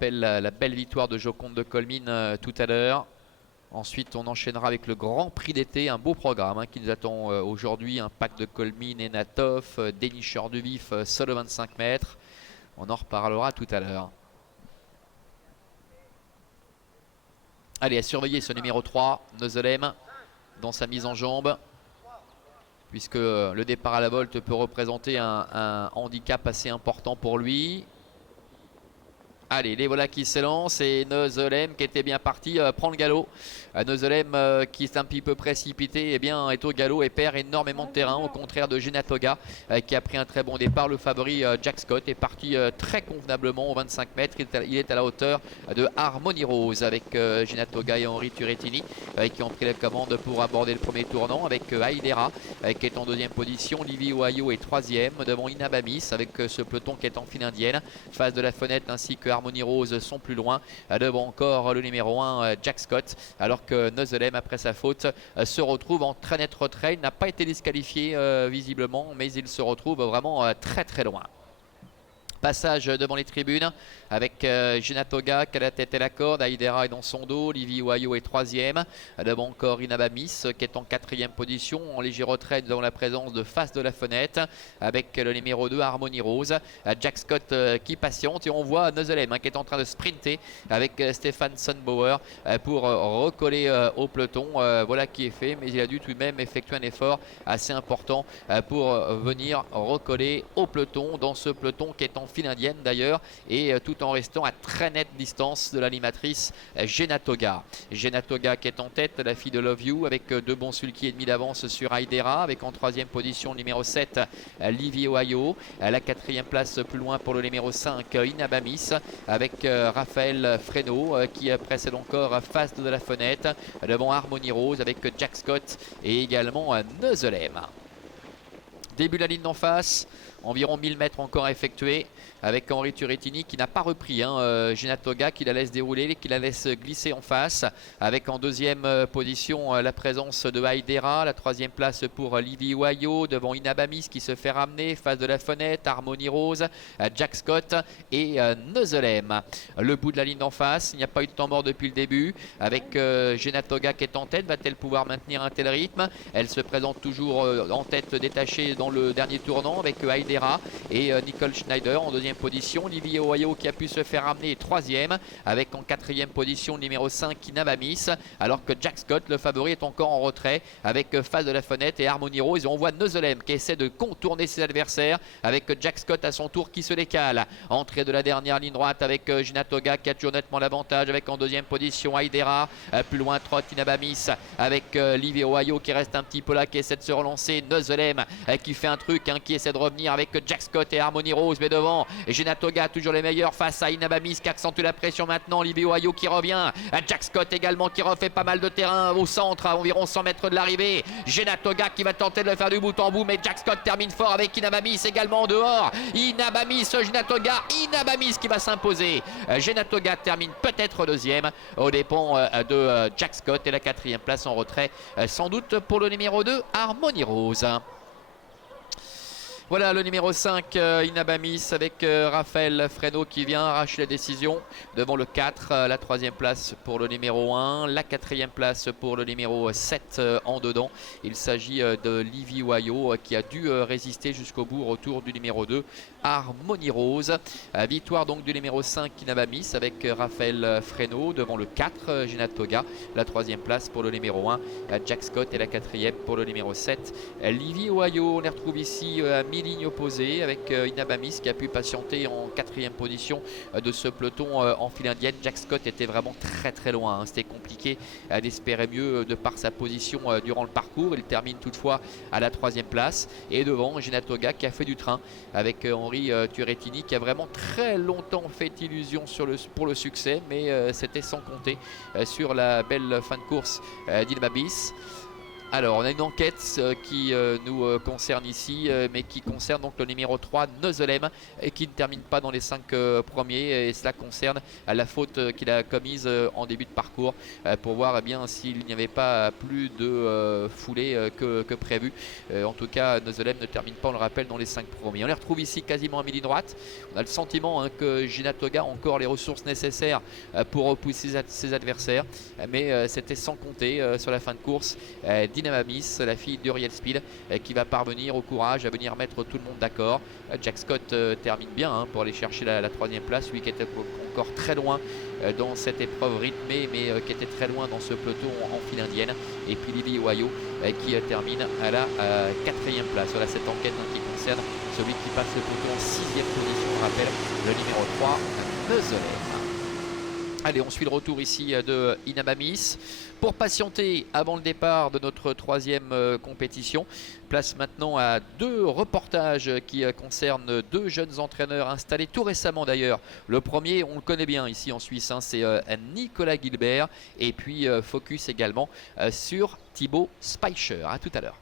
La belle victoire de Joconde de Colmine tout à l'heure. Ensuite, on enchaînera avec le Grand Prix d'été, un beau programme qui nous attend aujourd'hui. Un pack de Colmine, Enatov, dénicheur du vif, solo 25 mètres. On en reparlera tout à l'heure. Allez, à surveiller ce numéro 3, Neuzelem, dans sa mise en jambe. Puisque le départ à la volte peut représenter un handicap assez important pour lui. Allez, les voilà qui s'élancent et Neuzelem qui était bien parti prend le galop. Neuzelem qui est un petit peu précipité est au galop et perd énormément de terrain, au contraire de Genatoga qui a pris un très bon départ. Le favori Jack Scott est parti très convenablement aux 25 mètres. Il est à la hauteur de Harmony Rose avec Genatoga et Henri Turrettini qui ont pris la commande pour aborder le premier tournant, avec Aidera qui est en deuxième position. Livy Ohio est troisième devant Inabamis avec ce peloton qui est en file indienne. Face de la fenêtre ainsi que Harmony Rose sont plus loin. Devant encore le numéro 1 Jack Scott, alors que Neuzelem, après sa faute, se retrouve en très net retrait. Il n'a pas été disqualifié visiblement, mais il se retrouve vraiment très très loin. Passage devant les tribunes avec Genatoga qui a la tête et la corde, Aidera est dans son dos, Livy Ohio est troisième, devant encore Inabamis qui est en quatrième position, en léger retrait devant la présence de Face de la fenêtre avec le numéro 2 Harmony Rose, Jack Scott qui patiente et on voit Neuzelem qui est en train de sprinter avec Stéphane Sunbauer pour recoller au peloton. Voilà qui est fait, mais il a dû tout de même effectuer un effort assez important pour venir recoller au peloton, dans ce peloton qui est en file indienne d'ailleurs, et tout en restant à très nette distance de l'animatrice Genatoga. Genatoga qui est en tête, la fille de Love You, avec deux bons sulky et demi d'avance sur Aidera, avec en troisième position le numéro 7 Livy Ohio, à la quatrième place plus loin pour le numéro 5 Inabamis, avec Raphaël Fresno qui précède encore Face de la fenêtre, devant Harmony Rose avec Jack Scott et également Neuzelem. Début de la ligne d'en face, environ 1000 mètres encore à effectuer, avec Henri Turrettini qui n'a pas repris Genatoga, qui la laisse dérouler, qui la laisse glisser en face, avec en deuxième position la présence de Aidera, la troisième place pour Livy Ohio, devant Inabamis qui se fait ramener, Face de la fenêtre, Harmony Rose, Jack Scott et Neuzelem. Le bout de la ligne d'en face, il n'y a pas eu de temps mort depuis le début, avec Genatoga qui est en tête. Va-t-elle pouvoir maintenir un tel rythme? Elle se présente toujours en tête détachée dans le dernier tournant, avec Aidera et Nicole Schneider en deuxième position. Livy Ohio qui a pu se faire ramener troisième, avec en quatrième position le numéro 5 Inabamis, alors que Jack Scott, le favori, est encore en retrait avec Face de la fenêtre et Harmony Rose. Et on voit Neuzelem qui essaie de contourner ses adversaires, avec Jack Scott à son tour qui se décale. Entrée de la dernière ligne droite avec Genatoga qui a toujours nettement l'avantage, avec en deuxième position Aidera, plus loin trotte Inabamis, avec Livy Ohio qui reste un petit peu là, qui essaie de se relancer. Neuzelem qui fait un truc, qui essaie de revenir avec Jack Scott et Harmony Rose, mais devant Genatoga toujours les meilleurs face à Inabamis qui accentue la pression maintenant. Livy Ohio qui revient, Jack Scott également qui refait pas mal de terrain au centre, à environ 100 mètres de l'arrivée. Genatoga qui va tenter de le faire du bout en bout, mais Jack Scott termine fort avec Inabamis également en dehors. Inabamis, Genatoga, Inabamis qui va s'imposer. Genatoga termine peut-être deuxième aux dépens de Jack Scott, et la quatrième place en retrait sans doute pour le numéro 2 Harmony Rose. Voilà le numéro 5 Inabamis avec Raphaël Fresno qui vient arracher la décision devant le 4, la troisième place pour le numéro 1, la quatrième place pour le numéro 7 en dedans. Il s'agit de Livy Ohio qui a dû résister jusqu'au bout, retour du numéro 2 Harmony Rose. Victoire donc du numéro 5 Inabamis avec Raphaël Fresno devant le 4 Genatoga, la troisième place pour le numéro 1 Jack Scott et la quatrième pour le numéro 7 Livy Ohio. On les retrouve ici à mi-ligne opposée avec Inabamis qui a pu patienter en quatrième position de ce peloton en file indienne. Jack Scott était vraiment très très loin, c'était compliqué d'espérer mieux de par sa position durant le parcours. Il termine toutefois à la troisième place et devant Genatoga qui a fait du train avec Henri Turrettini qui a vraiment très longtemps fait illusion pour le succès, mais c'était sans compter sur la belle fin de course d'Inabamis. Alors, on a une enquête qui nous concerne ici, mais qui concerne donc le numéro 3, Neuzelem, et qui ne termine pas dans les 5 premiers. Et cela concerne la faute qu'il a commise en début de parcours, pour voir bien s'il n'y avait pas plus de foulée que prévu. En tout cas, Neuzelem ne termine pas, on le rappelle, dans les 5 premiers. On les retrouve ici quasiment à mi-ligne droite. On a le sentiment que Gina Toga a encore les ressources nécessaires pour repousser ses adversaires, mais c'était sans compter sur la fin de course. Dynamamis, la fille d'Uriel Speed, qui va parvenir au courage à venir mettre tout le monde d'accord. Jack Scott termine bien pour aller chercher la 3e place, lui qui était encore très loin dans cette épreuve rythmée, mais qui était très loin dans ce peloton en file indienne. Et puis Lily Oyo qui termine à la 4e place. Voilà cette enquête qui concerne celui qui passe le peloton en 6e position, on rappelle le numéro 3, Neuzelem. Allez, on suit le retour ici de Inamamis pour patienter avant le départ de notre 3e compétition. Place maintenant à 2 reportages qui concernent 2 jeunes entraîneurs installés tout récemment d'ailleurs. Le premier, on le connaît bien ici en Suisse, c'est Nicolas Gilbert. Et puis focus également sur Thibaut Speicher. À tout à l'heure.